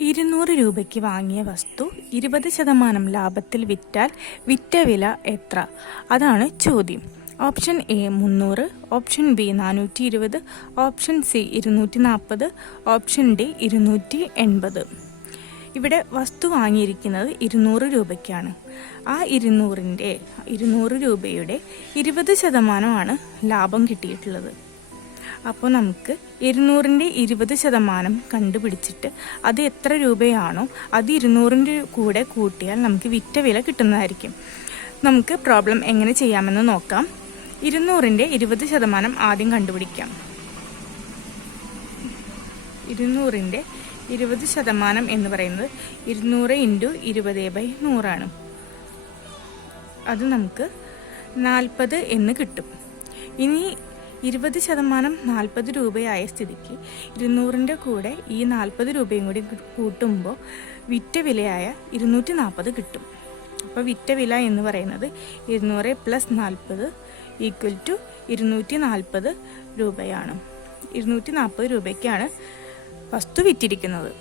ഇരുന്നൂറ് രൂപയ്ക്ക് വാങ്ങിയ വസ്തു ഇരുപത് ശതമാനം ലാഭത്തിൽ വിറ്റാൽ വിറ്റ വില എത്ര? അതാണ് ചോദ്യം. ഓപ്ഷൻ എ മുന്നൂറ് ഓപ്ഷൻ ബി നാനൂറ്റി ഇരുപത് ഓപ്ഷൻ സി ഇരുന്നൂറ്റി നാൽപ്പത് ഓപ്ഷൻ ഡി ഇരുന്നൂറ്റി എൺപത് ഇവിടെ വസ്തു വാങ്ങിയിരിക്കുന്നത് ഇരുന്നൂറ് രൂപയ്ക്കാണ്. ആ ഇരുന്നൂറിന്റെ ഇരുന്നൂറ് രൂപയുടെ ഇരുപത് ശതമാനമാണ് ലാഭം കിട്ടിയിട്ടുള്ളത്. അപ്പോൾ നമുക്ക് ഇരുന്നൂറിന്റെ ഇരുപത് ശതമാനം കണ്ടുപിടിച്ചിട്ട് അത് എത്ര രൂപയാണോ അത് ഇരുന്നൂറിന്റെ കൂടെ കൂട്ടിയാൽ നമുക്ക് വിറ്റ വില കിട്ടുന്നതായിരിക്കും. നമുക്ക് പ്രോബ്ലം എങ്ങനെ ചെയ്യാമെന്ന് നോക്കാം. ഇരുന്നൂറിന്റെ ഇരുപത് ശതമാനം ആദ്യം കണ്ടുപിടിക്കാം. ഇരുന്നൂറിന്റെ ഇരുപത് ശതമാനം എന്ന് പറയുന്നത് ഇരുന്നൂറ് ഇന്റു ഇരുപത് ബൈ നൂറാണ്. അത് നമുക്ക് നാൽപ്പത് എന്ന് കിട്ടും. ഇനി ഇരുപത് ശതമാനം നാൽപ്പത് രൂപയായ സ്ഥിതിക്ക് ഇരുന്നൂറിന്റെ കൂടെ ഈ നാൽപ്പത് രൂപയും കൂടി കൂട്ടുമ്പോൾ വിറ്റ വിലയായ ഇരുന്നൂറ്റി നാൽപ്പത് കിട്ടും. അപ്പോൾ വിറ്റ വില എന്ന് പറയുന്നത് ഇരുന്നൂറ് പ്ലസ് നാൽപ്പത് ഈക്വൽ ടു ഇരുന്നൂറ്റി നാൽപ്പത് രൂപയാണ്. ഇരുന്നൂറ്റി നാൽപ്പത് രൂപയ്ക്കാണ് വസ്തു വിറ്റിരിക്കുന്നത്.